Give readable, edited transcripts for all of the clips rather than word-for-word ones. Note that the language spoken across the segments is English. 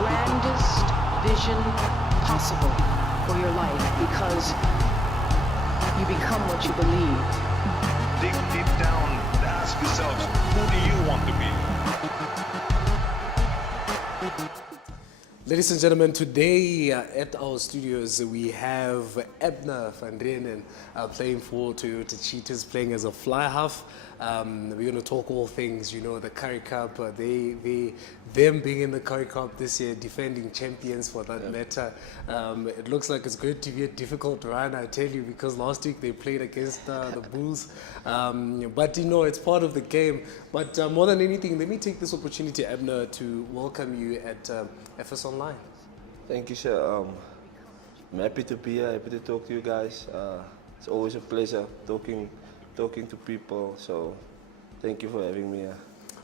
grandest vision possible for your life because you become what you believe. Dig deep down, ask yourselves, who do you want to be? Ladies and gentlemen, today at our studios we have Abner Van Reenen playing for Toyota Cheetahs, playing as a fly half. We're going to talk all things, the Currie Cup. Them being in the Currie Cup this year, defending champions for that matter. It looks like it's going to be a difficult run, I tell you, because last week they played against the Bulls. But it's part of the game. But more than anything, let me take this opportunity, Abner, to welcome you at FS Online. Thank you, sir. I'm happy to be here, happy to talk to you guys. It's always a pleasure talking to people, so thank you for having me here.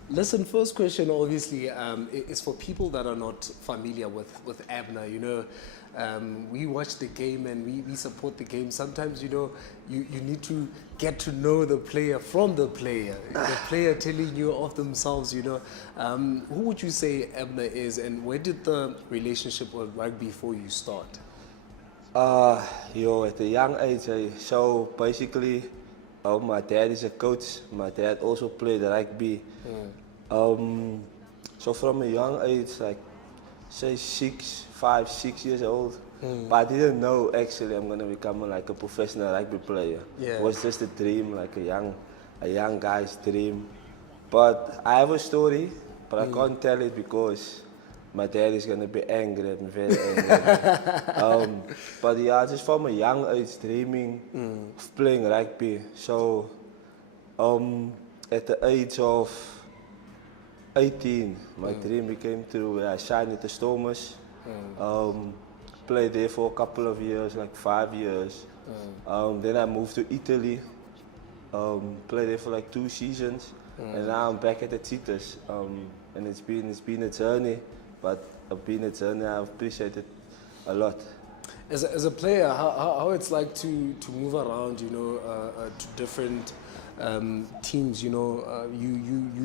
Listen, first question obviously is for people that are not familiar with Abner. We watch the game and we support the game. Sometimes, you need to get to know the player from the player telling you of themselves, Who would you say Abner is, and where did the relationship with rugby for you start? At a young age, so basically, my dad is a coach. My dad also played rugby. So from a young age, like say 5, 6 years old, but I didn't know actually I'm gonna become like a professional rugby player. Yeah. It was just a dream, like a young guy's dream. But I have a story, but I can't tell it because my dad is gonna be angry at me, very angry. But yeah, just from a young age dreaming of playing rugby. So at the age of 18, my dream became true. I signed with the Stormers. Played there for a couple of years, like 5 years. Then I moved to Italy. Played there for like 2 seasons, and now I'm back at the Cheetahs. And it's been a journey, but I've appreciated a lot. As a player, how it's like to move around, to different teams, you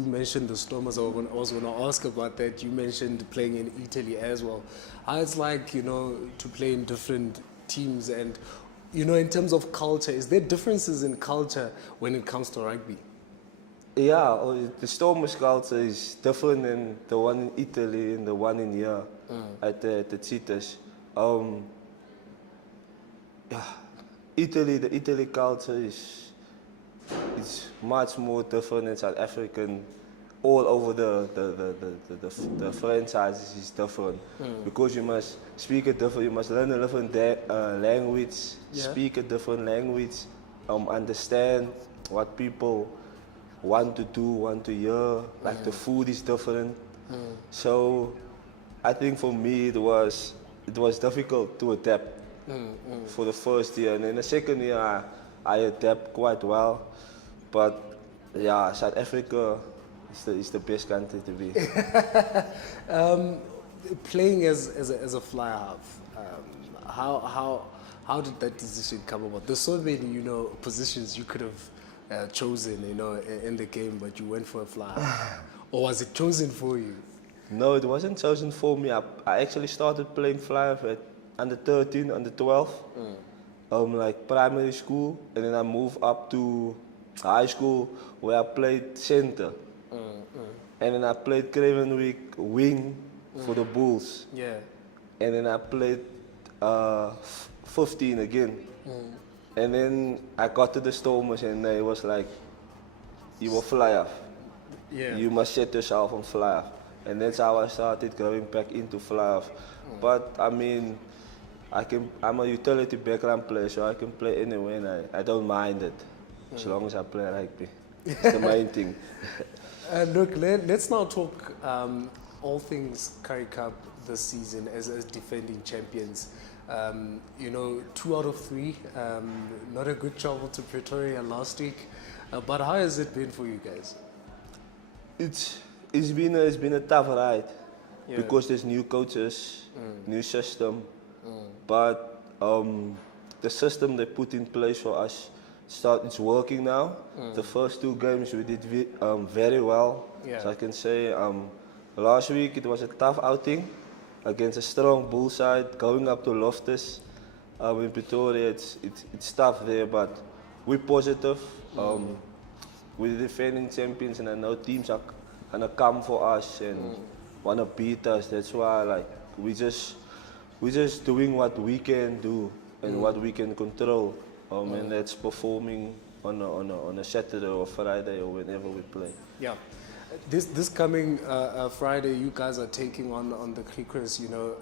mentioned the Stormers. I was going to ask about that. You mentioned playing in Italy as well. How it's like, to play in different teams, and, in terms of culture, is there differences in culture when it comes to rugby? Yeah, the Stormers culture is different than the one in Italy and the one in here at the Cheetahs. The Italy culture is much more different than South African. All over the franchises is different because you must speak a different, you must learn a different language, speak a different language, understand what people want to do, want to hear. Like the food is different. So I think for me it was difficult to adapt for the first year, and in the second year I adapt quite well. But yeah, South Africa is the best country to be. Playing as a fly half, how did that decision come about? There's so many positions you could have chosen in the game, but you went for a fly half. Or was it chosen for you? No, it wasn't chosen for me. I actually started playing fly half at under 13, under 12, like primary school, and then I moved up to high school where I played center. And then I played Cravenwick wing for the Bulls. Yeah. And then I played 15 again. And then I got to the Stormers, and it was like, you were fly half. Yeah. You must set yourself on fly half. And that's how I started going back into fly half. But I mean, I'm a utility background player, so I can play anywhere, and I don't mind it, as long as I play rugby. It's the main thing. Look, let's now talk all things Currie Cup this season as defending champions. 2 out of 3, not a good travel to Pretoria last week. But how has it been for you guys? It's been a tough ride because there's new coaches, new system. But the system they put in place for us it's working now. The first 2 games we did very well. Yeah. So I can say last week it was a tough outing, against a strong bull side, going up to Loftus. In Pretoria, it's tough there, but we're positive. We're defending champions, and I know teams are gonna come for us and wanna beat us. That's why, like, we're just doing what we can do and what we can control, and that's performing on a Saturday or Friday or whenever we play. Yeah. This coming Friday, you guys are taking on the Creekers, you know.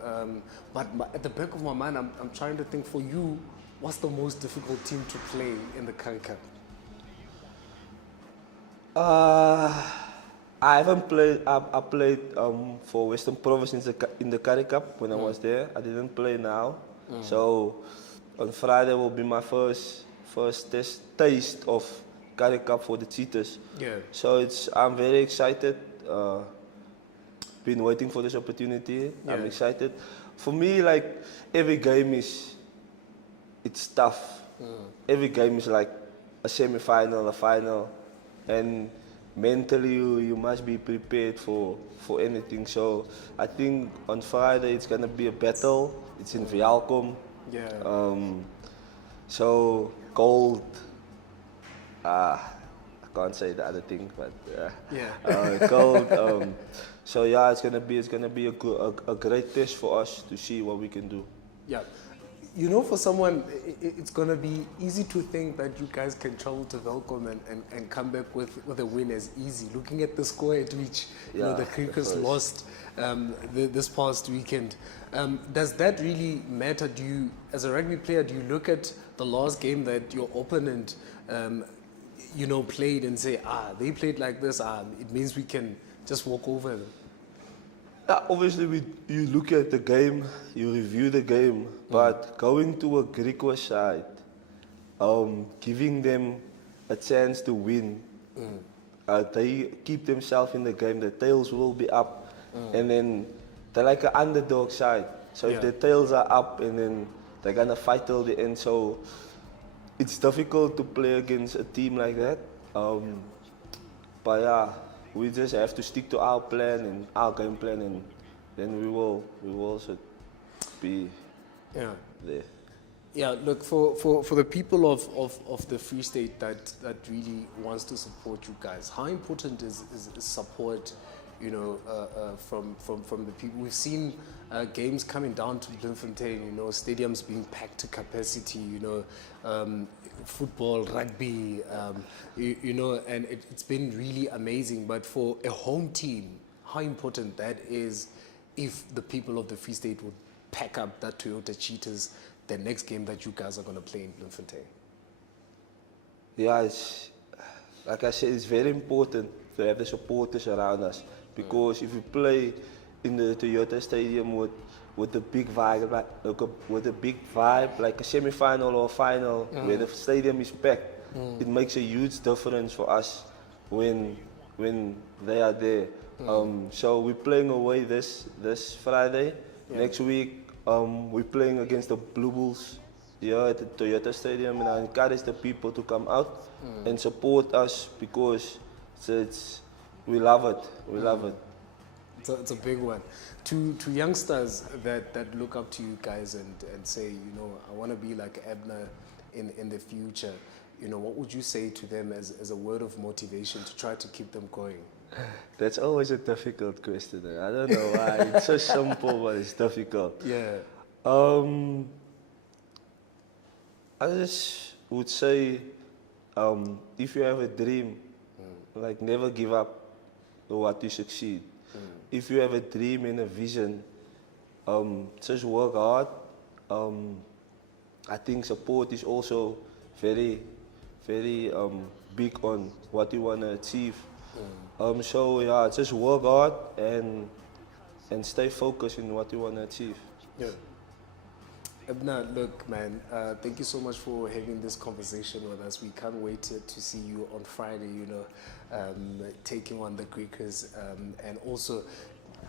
But at the back of my mind, I'm trying to think, for you, what's the most difficult team to play in the Currie Cup? I haven't played. I played for Western Province in the Currie Cup when I was there. I didn't play now, so on Friday will be my first taste of Currie Cup for the Cheetahs. Yeah. So I'm very excited. Been waiting for this opportunity. Yeah. I'm excited. For me, like, every game it's tough. Every game is like a semi-final, a final, and mentally you must be prepared for anything. So I think on Friday it's gonna be a battle. It's in Vialcom. Yeah. So cold. I can't say the other thing, but cold. So yeah, it's gonna be a great test for us to see what we can do. Yeah. You know, for someone, it's going to be easy to think that you guys can travel to Velcom and come back with a win as easy. Looking at the score at which you know, the Creekers lost this past weekend, does that really matter? Do you, as a rugby player, do you look at the last game that your opponent, you know, played and say, they played like this, it means we can just walk over them? Obviously, you look at the game, you review the game, but going to a Griqua side, giving them a chance to win, they keep themselves in the game, the tails will be up, and then they're like an underdog side. So if the tails are up, and then they're gonna fight till the end. So it's difficult to play against a team like that. But yeah, we just have to stick to our plan and our game plan, and then we will also be there. Yeah, look, for the people of the Free State that really wants to support you guys, how important is support, you know, from the people? We've seen games coming down to Bloemfontein, you know, stadiums being packed to capacity, you know, football, rugby, you know, and it's been really amazing. But for a home team, how important that is if the people of the Free State would pack up that Toyota Cheetahs the next game that you guys are going to play in Bloemfontein? Yeah, it's, like I said, it's very important to have the supporters around us, because if you play in the Toyota Stadium with a big vibe, like a semi-final or a final, where the stadium is packed, it makes a huge difference for us when they are there. So we're playing away this Friday. Next week we're playing against the Blue Bulls here at the Toyota Stadium, and I encourage the people to come out and support us, because we love it. We love it. It's a big one. To youngsters that look up to you guys and say, you know, I want to be like Abner in the future, you know, what would you say to them as a word of motivation to try to keep them going? That's always a difficult question. I don't know why. It's so simple, but it's difficult. Yeah. I just would say, if you have a dream, like, never give up what you succeed. If you have a dream and a vision, just work hard. I think support is also very, very big on what you want to achieve. So yeah, just work hard and stay focused in what you want to achieve. Yeah. Abner, look, man, thank you so much for having this conversation with us. We can't wait to see you on Friday, you know, taking on the Creekers, and also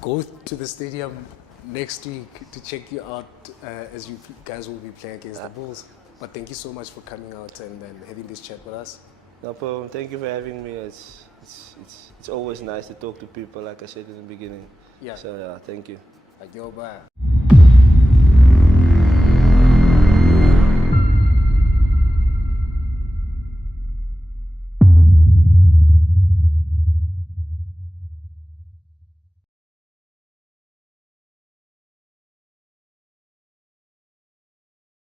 go to the stadium next week to check you out as you guys will be playing against the Bulls. But thank you so much for coming out and having this chat with us. No problem. Thank you for having me. It's always nice to talk to people, like I said in the beginning. Yeah. So yeah, thank you. Like, yo, bye.